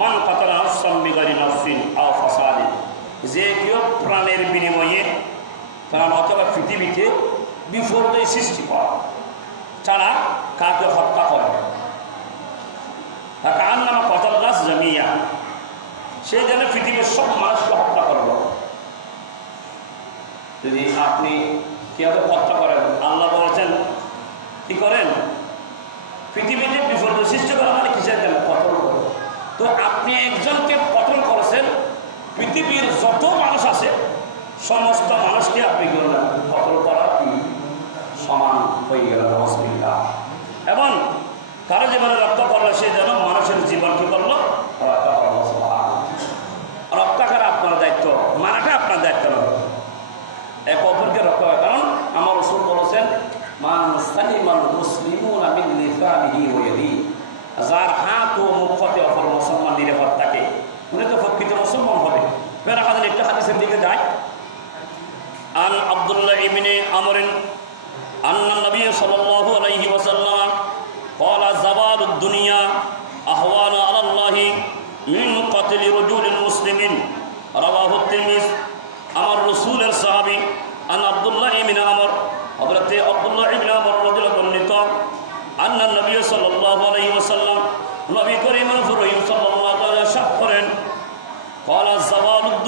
মান কাতালা নফসাম বিগারি আও যে কেউ প্রাণের বিনিময়ে প্রাণ অথবা সৃষ্টি করা ছাড়া কাকে হত্যা করে। কার নামা কতল গাছ জমিয়া। সে যেন পৃথিবীর সব মানুষকে হত্যা করল। যদি আপনি কীভাবে হত্যা করেন আল্লাহ বলেছেন কি করেন পৃথিবীতে বিপর্যয় সৃষ্টি করা মানে কিসের জন্য কতল করে তো আপনি একজনকে কতল করেছেন পৃথিবীর যত মানুষ আছে, সমস্ত মানুষকে আপনি করলেন কতল করা সমান হয়ে গেল অসুবিধা এবং কারও জীবনে রক্ত করল সে যেন মানুষের জীবন কি করল? রক্ষা করা আপনার দায়িত্ব, মানাটা আপনার দায়িত্ব নয় এক অপরকে রক্ষা করে, কারণ আমার রসুল বলেছেন যার হাত ও মুখ হতে অপর মুসলমান নিরাপদ থাকে। উনি তো প্রকৃত মুসলমান হবে ফের আমাদের একটু হাদিসের দিকে যাই আন আব্দুল্লাহ ইমিনে আমরিন, আন্না নবী সাল্লাল্লাহু আলাইহি ওয়াসাল্লাম ক্বালা যাবালুদ দুনিয়া আহওয়ানা আলাল্লাহি মিন কাতলি রাজুলিল মুসলিমিন। রাওয়াহু তিরমিজ। আমার রাসূলের সাহাবী আন আব্দুল্লাহ ইমিনে আমর, হযরত আব্দুল্লাহ ইবনে আমর রাদিয়াল্লাহু বর্ণিত আন্না নবী সাল্লাল্লাহু আলাইহি ওয়াসাল্লাম নবী করিম ফরহিম সাল্লাল্লাহু আলাইহি ওয়াসাল্লাম করেন, ক্বালা যাবালুদ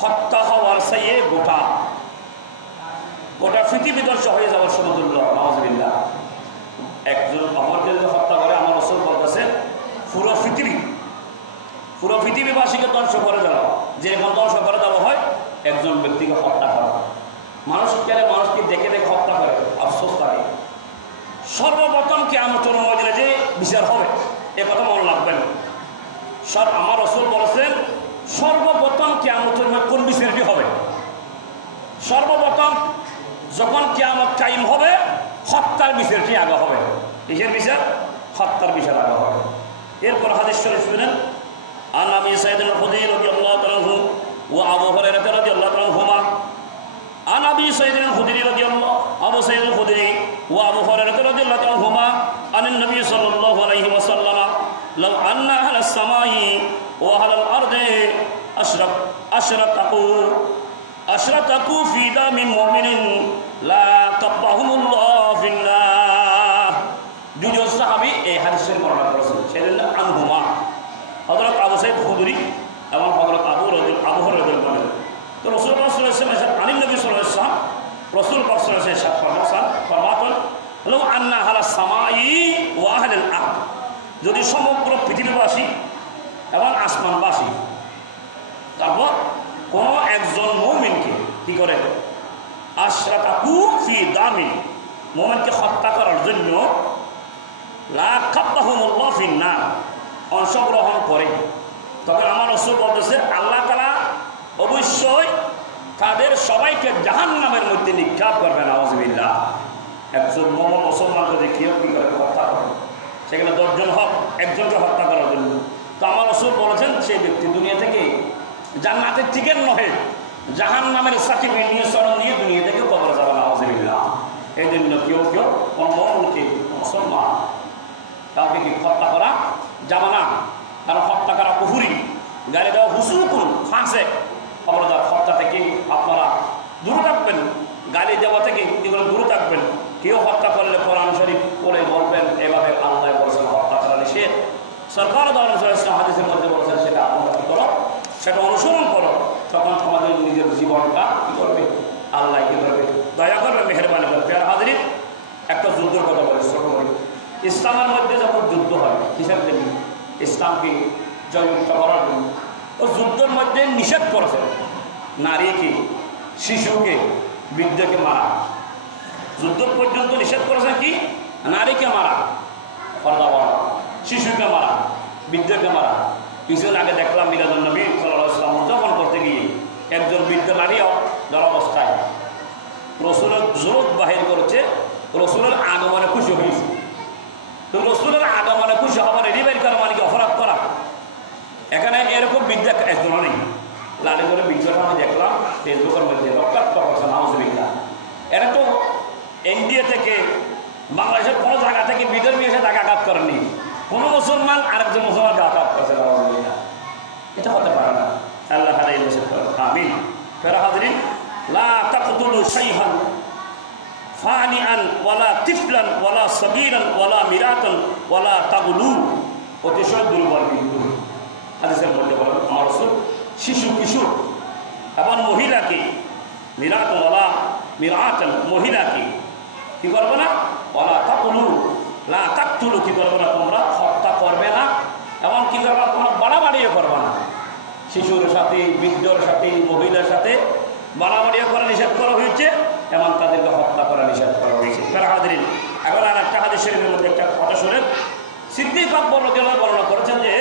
হত্যা হওয়ার চাইয়ে গোটা গোটা পৃথিবী ধ্বংস হয়ে যাওয়ার সমতুল্য নওয়াজবিল্লাহ একজন অমরকে যদি হত্যা করে, আমার রসুল বলতেছে, পুরো পৃথিবী, পুরো পৃথিবীবাসীকে ধ্বংস করে দেওয়া যেরকম ধ্বংস করে দেওয়া হয়, একজন ব্যক্তিকে হত্যা করা মানুষ কেন মানুষকে দেখে দেখে হত্যা করে? আফসোস করে। সর্বপ্রথম কে আমার তোর যে বিচার হবে, এ কথা মনে রাখবেন। সর আমার রসুল বলেছেন সর্বপ্রথম কেয়ামতের কোন বিষয়টি হবে? সর্বপ্রথম যখন কেয়ামত কাইম হবে, হত্যার বিষয়টি আগে হবে। কিসের বিচার হত্যার বিচার আগে হবে। এরপর হাদিস শরীফ শুনেন আনামি সাইদুল হুদাইর রাদিয়াল্লাহু তাআলা ও আবু হুরায়রা রাদিয়াল্লাহু তাআলা হুমা আনাবি সৈদিন হুদাইর রাদিয়াল্লাহু, আবু সাইদুল হুদাইর ও আবু হুরায়রা রাদিয়াল্লাহু তাআলা হুমা আনান নবী সাল্লাল্লাহু لو ان اهل السماء واهل الارض اشرك اشركوا اشركوا في دم مؤمن لا كبهم الله في النار দুজন সাহাবী এই হাদিসের বর্ণনা করেছেন সেদিন আনহুমা হযরত আবু সাইদ খুদরি এবং হযরত আবু রাদিল আবু হরাইরা বলেন তো রসুল সাল্লাম আলী নবী সাল্লাম রসুল সাল্লাম ফরমাতন হলো আন্না হালা সামাই ওয়াহাল আহ যদি সমগ্র পৃথিবীবাসী এবং আসমানবাসী, তারপর কোনো একজন মৌমিনকে কি করে? আশরাকাকু ফি দামি, মোমেনকে হত্যা করার জন্য না অংশগ্রহণ করে। তবে আমার রসুল বলতেছে আল্লাহ তালা অবশ্যই তাদের সবাইকে জাহান নামের মধ্যে নিক্ষাপ করবে না নওয়াজবিল্লাহ একজন মম মুসলমানকে দেখিয়ে কি করে হত্যা করে সেখানে দশজন হক, একজনকে হত্যা করার জন্য। তো আমার রসুল বলেছেন, সেই ব্যক্তি দুনিয়া থেকে জান্নাতের টিকেট নহে জাহান নামের সার্টিফিকেট নিয়ে স্মরণ নিয়ে দুনিয়া থেকে কবর যাবে নওয়াজবিল্লাহ এই জন্য কেউ কেউ কোন মমকে মুসলমান, কাউকে কি হত্যা করা যাবে না। কারণ হত্যা করা পুহুরি গাড়ি দেওয়া হুসুকুন ফাঁসে খবরদার, হত্যা থেকে আপনারা দূরে থাকবেন, গালি দেওয়া থেকে এগুলো দূরে থাকবেন। কেউ হত্যা করলে কোরআন শরীফ করে বলবেন এভাবে আল্লাহ বলেছেন হত্যা করা নিষেধ সরকার হাদিসের মধ্যে বলেছেন সেটা আপনারা কী করো? সেটা অনুসরণ করো। তখন তোমাদের নিজের জীবনটা কী করবে? আল্লাহ কী করবে? দয়া করবে মেহরবানি করবে আর হাজির, একটা যুদ্ধের কথা বলে করে। ইসলামের মধ্যে যখন যুদ্ধ হয় কিসের জন্য ইসলামকে জয়যুক্ত করার জন্য। ও যুদ্ধের মধ্যে নিষেধ করেছে, নারীকে, শিশুকে, বৃদ্ধকে মারা। যুদ্ধ পর্যন্ত নিষেধ করেছে কি? নারীকে মারা। ফরদা শিশুকে মারা, বৃদ্ধকে মারা। কিছুদিন আগে দেখলাম মিরাজুল নবী সাল্লাম উদযাপন করতে গিয়ে একজন বৃদ্ধ নারীও দল অবস্থায় রসুলের জোর বাহির করেছে, রসুলের আগমনে খুশি হয়েছে তো রসুলের আগমনে খুশি হবার রিবাইর করা মানে কি অপরাধ করা। এখানে এরকম বিদ্যা একজন নেই। লালে করে বিদ্যাটা আমি দেখলাম, ফেসবুকের মধ্যে রক্তাক্ত করছে নাউজবিল্লা এটা তো এনডিএ থেকে, বাংলাদেশের কোনো জায়গা থেকে বিধর্মী এসে তাকে আঘাত করেনি কোনো মুসলমান আরেকজন মুসলমানকে আঘাত করছে এটা হতে পারে না। আল্লাহ এই আমিন। ফেরা হাজরিন, লা এবং মহিলাকে, মিরাত ওয়ালা মিরাতান মহিলাকে কি করবে না? ওয়ালা তাকলু লা তাকতুলু কি করবে না তোমরা হত্যা করবে না এবং কি করবে না বাড়াবাড়িও করবে না। শিশুর সাথে, বৃদ্ধর সাথে, মহিলার সাথে বাড়াবাড়িও করা নিষেধ করা হয়েছে, এবং তাদেরকে হত্যা করা নিষেধ করা হয়েছে। হাজিরিন, এখন আর একটা হাদিস শরীফের মধ্যে একটা কথা শুনেন। সিদ্দিক আকবর বর্ণনা করেছেন যে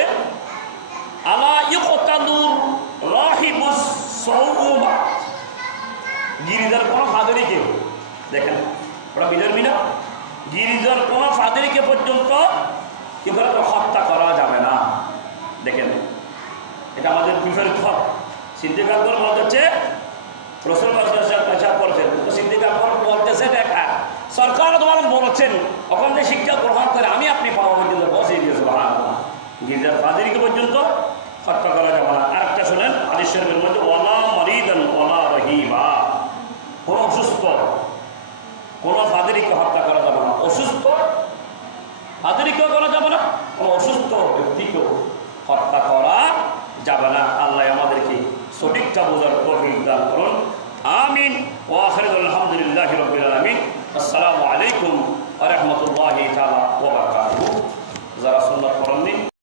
গিরিজার কোনো ফাদরিকে দেখেন, ওরা বিধর্মী না? গিরিজার কোনো ফাদরিকে পর্যন্ত কি করে? হত্যা করা যাবে না। দেখেন এটা আমাদের বিপরীত হক সিদ্দিক আকবর বলতেছে, রসুল পেশাব করছেন। তো সিদ্দিক আকবর বলতেছে, দেখা, সরকার তোমার বলছেন ওখান থেকে শিক্ষা গ্রহণ করে আমি আপনি পাওয়া পর্যন্ত বসে দিয়েছে গির্জার ফাদিরিকে পর্যন্ত? হত্যা করা যাবে না। আর একটা শোনেন আদিস শরীফের মধ্যে ওলা মরিদান ওলা রহিবা কোনো অসুস্থ, কোনো ফাদিরিকে হত্যা করা যাবে না। অসুস্থ ফাদিরিকেও করা যাবে না, কোনো অসুস্থ ব্যক্তিকেও হত্যা করা যাবে না। আল্লাহ আমাদেরকে সঠিকটা বোঝার তৌফিক দান করুন। আমিন। ওয়াহরুল আলহামদুলিল্লাহ রবিল আলমিন। আসসালামু আলাইকুম আ রহমতুল্লাহ তালা ওবরাকাত যারা সুন্দর করেননি